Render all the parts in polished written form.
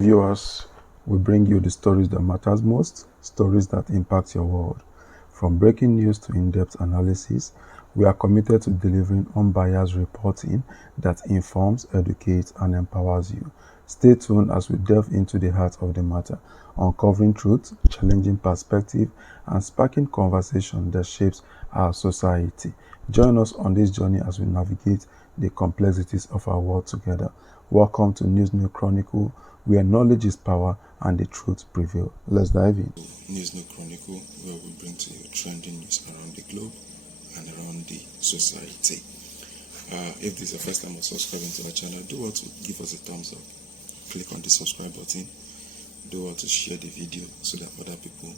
Viewers, we bring you the stories that matters most, stories that impact your world. From breaking news to in-depth analysis, we are committed to delivering unbiased reporting that informs, educates, and empowers you. Stay tuned as we delve into the heart of the matter, uncovering truth, challenging perspective, and sparking conversation that shapes our society. Join us on this journey as we navigate the complexities of our world together. Welcome to News Chronicle, where knowledge is power and the truth prevail. Let's dive in. News Chronicle, where we bring to you trending news around the globe and around the society. If this is the first time of subscribing to our channel, do what to give us a thumbs up. Click on the subscribe button. Do what to share the video so that other people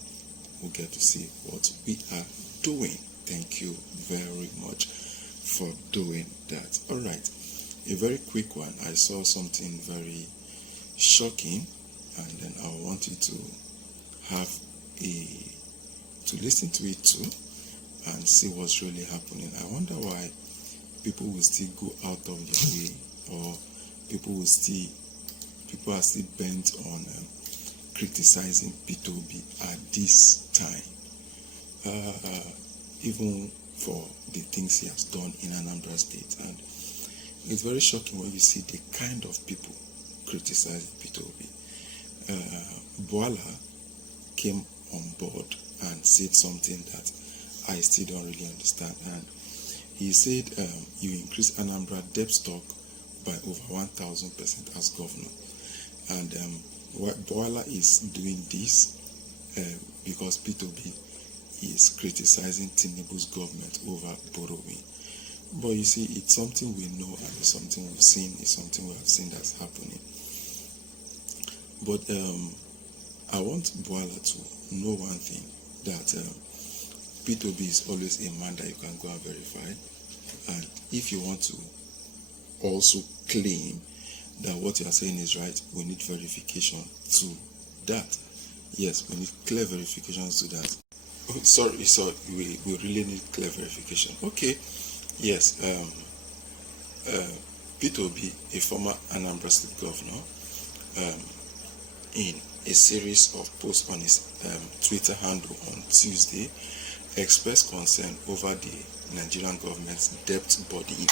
will get to see what we are doing. Thank you very much for doing that. All right, a very quick one. I saw something very shocking, and then I want you to listen to it too and see what's really happening. I wonder why people will still go out of their way, or people are still bent on criticizing Peter Obi at this time, even for the things he has done in Anambra State. And it's very shocking when you see the kind of people criticizing Peter Obi. Bwala came on board and said something that I still don't really understand. And he said you increase Anambra debt stock by over 1,000% as governor. And Bwala is doing this because Peter Obi is criticizing Tinubu's government over borrowing. But you see, it's something we know, and it's something we've seen, it's something we have seen that's happening. But I want Bwala to know one thing, that Peter Obi is always a man that you can go and verify. And if you want to also claim that what you are saying is right, we need verification to that. Yes, we need clear verifications to that. Oh, sorry, we really need clear verification. Okay, yes, Peter Obi, a former Anambra State governor, in a series of posts on his Twitter handle on Tuesday, expressed concern over the Nigerian government's debt body,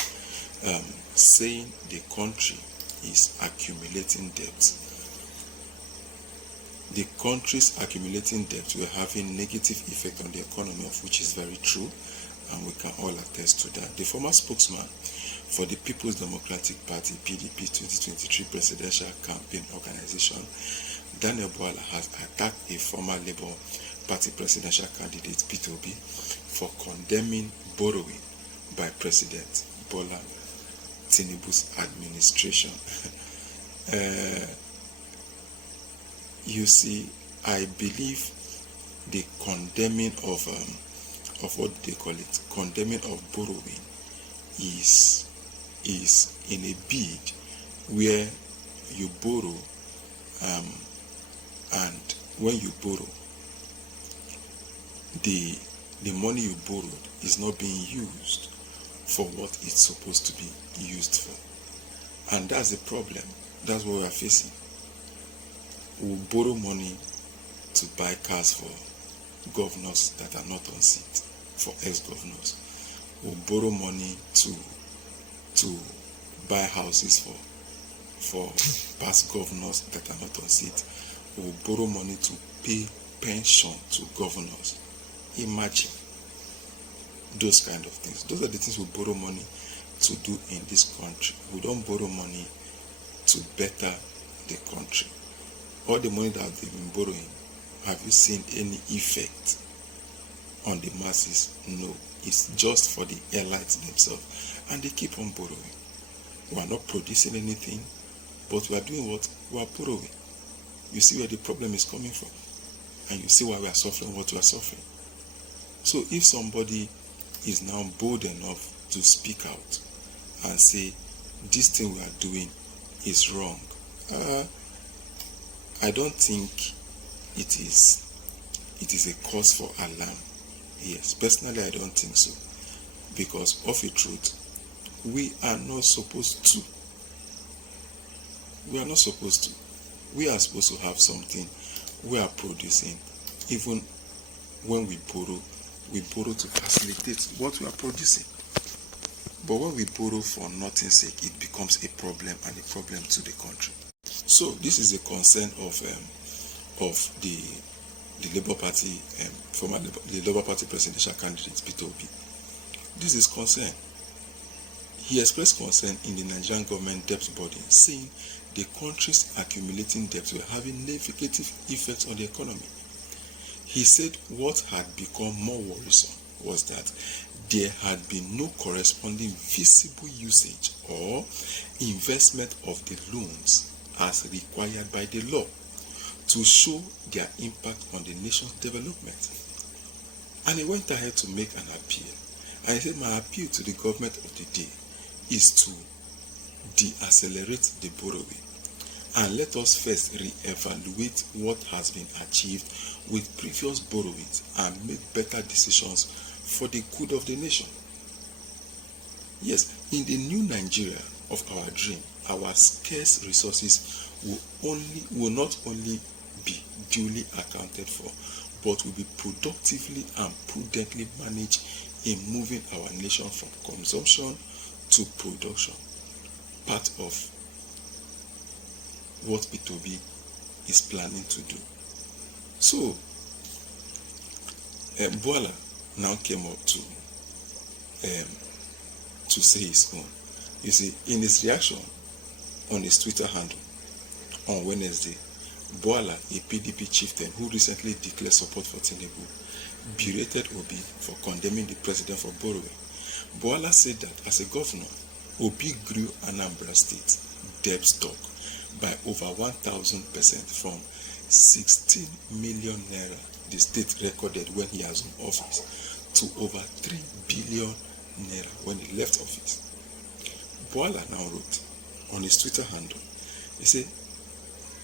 saying the country is accumulating debt. The country's accumulating debt will have a negative effect on the economy, of which is very true, and we can all attest to that. The former spokesman for the People's Democratic Party (PDP) 2023 presidential campaign organization, Daniel Bwala, has attacked a former Labour Party presidential candidate Peter Obi for condemning borrowing by President Bwala Tinubu's administration. You see, I believe the condemning of what they call it, condemning of borrowing, is in a bid where you borrow, and when you borrow, the money you borrowed is not being used for what it's supposed to be used for. And that's the problem. That's what we are facing. We borrow money to buy cars for governors that are not on seat, for ex-governors. We borrow money to buy houses for past governors that are not on seat. We borrow money to pay pension to governors. Imagine those kind of things. Those are the things we borrow money to do in this country. We don't borrow money to better the country. All the money that they've been borrowing, have you seen any effect on the masses? No. It's just for the elites themselves. And they keep on borrowing. We are not producing anything, but we are doing what? We are borrowing. You see where the problem is coming from. And you see why we are suffering what we are suffering. So if somebody is now bold enough to speak out and say, this thing we are doing is wrong, I don't think it is a cause for alarm. Yes, personally I don't think so. Because of a truth, we are not supposed to. We are not supposed to. We are supposed to have something we are producing. Even when we borrow to facilitate what we are producing. But when we borrow for nothing's sake, it becomes a problem, and a problem to the country. So this is a concern of the Labour Party, the Labour Party presidential candidate Peter Obi. This is concern. He expressed concern in the Nigerian government debt burden, saying the country's accumulating debt were having negative effects on the economy. He said what had become more worrisome was that there had been no corresponding visible usage or investment of the loans as required by the law to show their impact on the nation's development. And he went ahead to make an appeal. And he said, my appeal to the government of the day is to de-accelerate the borrowing, and let us first re-evaluate what has been achieved with previous borrowings and make better decisions for the good of the nation. Yes, in the new Nigeria of our dream, our scarce resources will not only be duly accounted for, but will be productively and prudently managed in moving our nation from consumption to production. Part of what Peter Obi is planning to do. So, Bwala now came up to say his own. You see, in his reaction on his Twitter handle on Wednesday, Bwala, a PDP chieftain who recently declared support for Tinubu, berated Obi for condemning the president for borrowing. Bwala said that as a governor, Obi grew Anambra State debt stock by over 1,000% from 16 million naira the state recorded when he was in office to over 3 billion naira when he left office. Bwala now wrote on his Twitter handle, he said,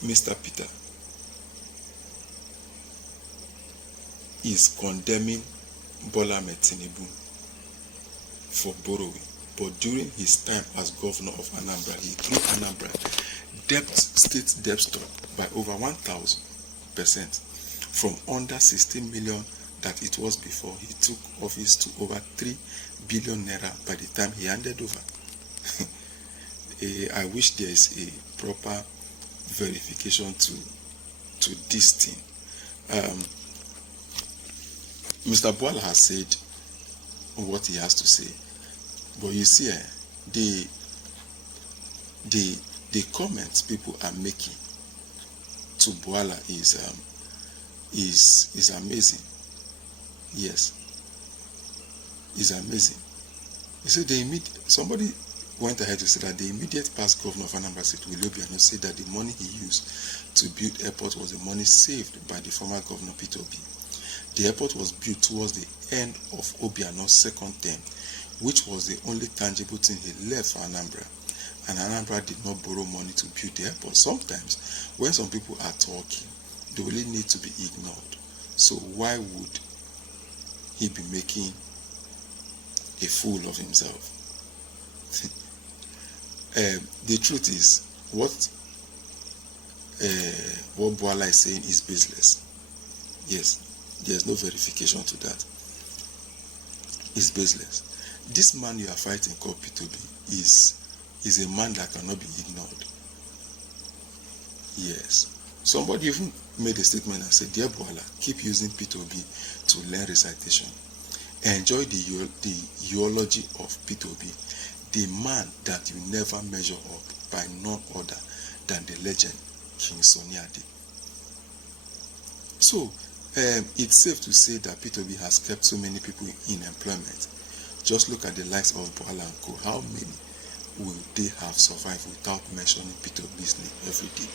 Mr. Peter is condemning Bola Tinubu for borrowing, but during his time as governor of Anambra, he grew Anambra state debt stock by over 1,000% from under 16 million that it was before he took office to over 3 billion naira by the time he handed over. I wish there is a proper verification to this thing. Mr. Bwala has said what he has to say, but you see, the comments people are making to Bwala is amazing. Yes, is amazing. You see, somebody went ahead to say that the immediate past governor of Anambra State, Obiano, said that the money he used to build airport was the money saved by the former governor Peter Obi. The airport was built towards the end of Obiano's second term, which was the only tangible thing he left for Anambra. And Anambra did not borrow money to build the airport. Sometimes, when some people are talking, they really need to be ignored. So why would he be making a fool of himself? The truth is, what Bwala is saying is baseless. Yes, there's no verification to that. It's baseless. This man you are fighting called Peter Obi is a man that cannot be ignored. Yes. Somebody even made a statement and said, dear Bwala, keep using Peter Obi to learn recitation. Enjoy the eulogy of Peter Obi, the man that you never measure up by none other than the legend King Sunny Ade. So, it's safe to say that Peter Obi has kept so many people in employment. Just look at the likes of Bwala and Co. How many will they have survived without mentioning Peter Obi's name every day?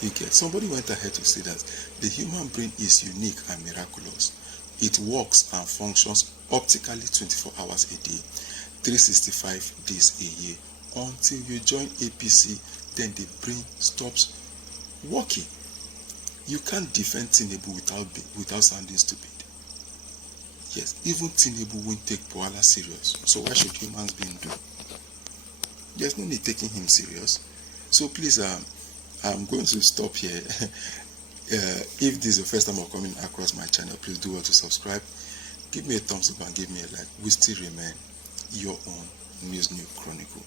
You get, somebody went ahead to say that the human brain is unique and miraculous. It works and functions optically 24 hours a day, 365 days a year. Until you join APC, then the brain stops working. You can't defend Tinubu without sounding stupid. Yes, even Tinubu won't take Bwala serious. So why should humans being do? There's no need taking him serious. So please, I'm going to stop here. If this is the first time of coming across my channel, please do well to subscribe. Give me a thumbs up and give me a like. We still remain your own News New Chronicle.